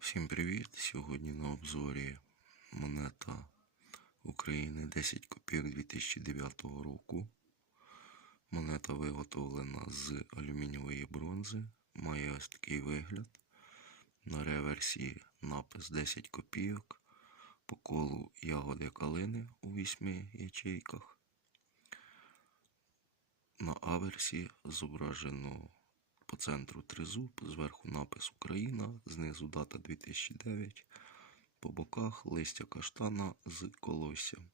Всім привіт! Сьогодні на обзорі монета України 10 копійок 2009 року. Монета виготовлена з алюмінієвої бронзи. Має ось такий вигляд. На реверсі напис 10 копійок. По колу ягоди калини у 8 ячейках. На аверсі зображено по центру тризуб, зверху напис Україна, знизу дата 2009, по боках листя каштана з колоссям.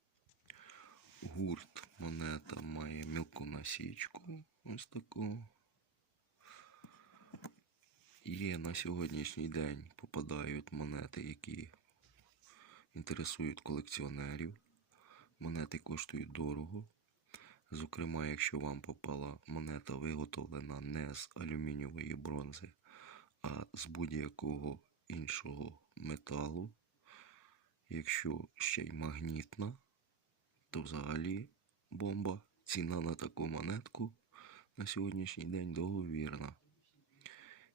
Гурт монета має мілку насічку. Ось таку. Є на сьогоднішній день попадають монети, які інтересують колекціонерів. Монети коштують дорого. Зокрема, якщо вам попала монета виготовлена не з алюмінієвої бронзи, а з будь-якого іншого металу, якщо ще й магнітна, то взагалі бомба. Ціна на таку монетку на сьогоднішній день договірна.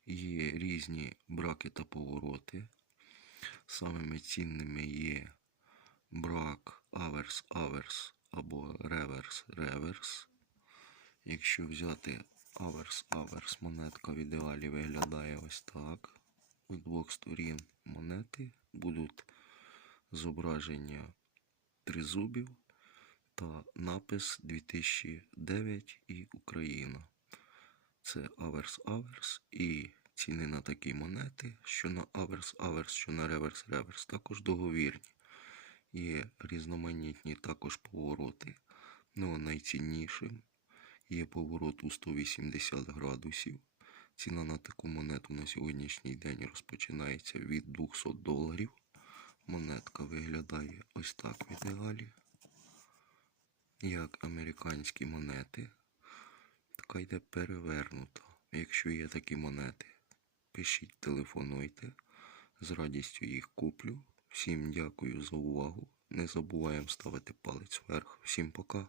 Є різні браки та повороти. Самими цінними є брак аверс-аверс або реверс-реверс. Якщо взяти аверс-аверс, монетка в ідеалі виглядає ось так. З двох сторін монети будуть зображення тризубів та напис 2009 і Україна. Це аверс-аверс і ціни на такі монети, що на аверс-аверс, що на реверс-реверс, також договірні. Є різноманітні також повороти. Ну, а найціннішим є поворот у 180 градусів. Ціна на таку монету на сьогоднішній день розпочинається від 200 доларів. Монетка виглядає ось так в ідеалі. Як американські монети. Така йде перевернута. Якщо є такі монети, пишіть, телефонуйте. З радістю їх куплю. Всім дякую за увагу. Не забуваємо ставити палець вверх. Всім пока.